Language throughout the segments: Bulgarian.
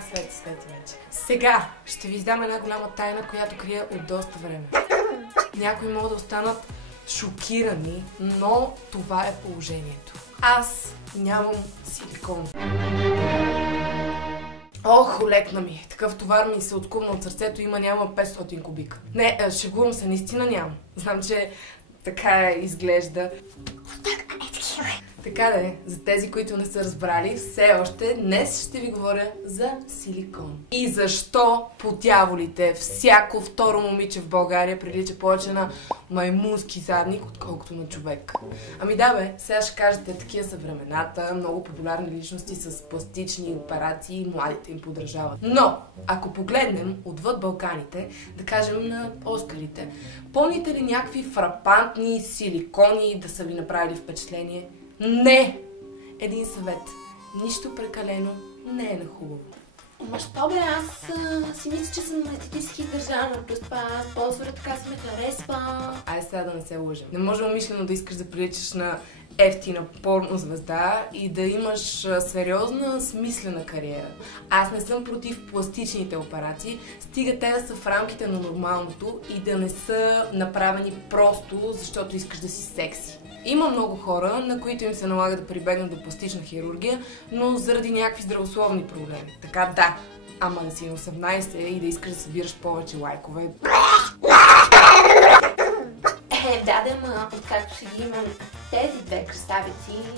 Свети вече. Сега ще ви издам една голяма тайна, която крия от доста време. Някои могат да останат шокирани, но това е положението. Аз нямам силикон. Ох, олекна ми. Такъв товар ми се откубна от сърцето, няма 500 кубика. Не, шегувам се, наистина нямам. Знам, че така изглежда. Така да е, за тези, които не са разбрали, все още днес ще ви говоря за силикон. И защо по дяволите всяко второ момиче в България прилича повече на маймунски задник, отколкото на човек. Ами да бе, сега ще кажете, такива са времената, много популярни личности с пластични операции, младите им подражават. Но, ако погледнем отвъд Балканите, да кажем на Оскарите, помните ли някакви фрапантни силикони да са ви направили впечатление? Не! Един съвет. Нищо прекалено не е на хубаво. Ама що бе, аз си мисля, че съм естетически издържана, плюс това спонсорът така си ме харесва. Ай сега да не се лъжем. Не може умишлено да искаш да приличаш на ефтина порнозвезда и да имаш сериозна, смислена кариера. Аз не съм против пластичните операции, стига те да са в рамките на нормалното и да не са направени просто защото искаш да си секси. Има много хора, на които им се налага да прибегнат до пластична хирургия, но заради някакви здравословни проблеми. Така да, ама да си на 18 и да искаш да събираш повече лайкове. Да, откакто си ги имам тези две красавици,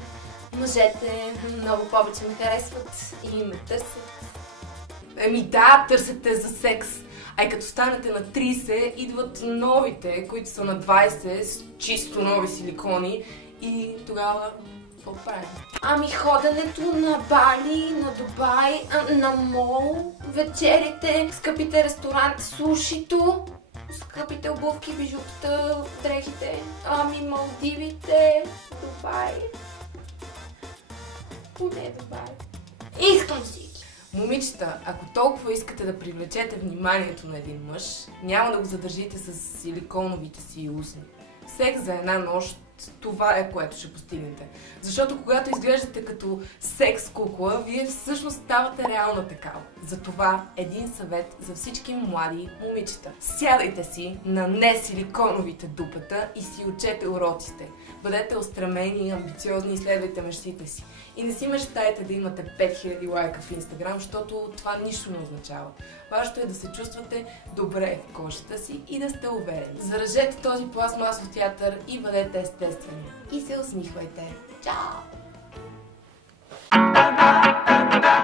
мъжете много повече ме харесват и ме търсят. Еми да, търсят те за секс. Ай като станете на 30, идват новите, които са на 20, с чисто нови силикони и тогава какво правим? Ами ходенето на Бали, на Дубай, на мол, вечерите, скъпите ресторанти, сушито, скъпите обувки, бижутата, дрехите, ами Малдивите, Дубай. Поне Дубай. Искам си! Момичета, ако толкова искате да привлечете вниманието на един мъж, няма да го задържите с силиконовите си устни. Секс за една нощ, това е което ще постигнете. Защото когато изглеждате като секс кукла, вие всъщност ставате реална такава. Затова един съвет за всички млади момичета. Сядайте си на несиликоновите дупета и си учете уроците. Бъдете устремени, амбициозни и следвайте мечтите си. И не си мечтайте да имате 5000 лайка в Инстаграм, защото това нищо не означава. Важното е да се чувствате добре в кожата си и да сте уверени. Заражете този пластмасов театър и бъдете естествени. И се усмихвайте. Чао!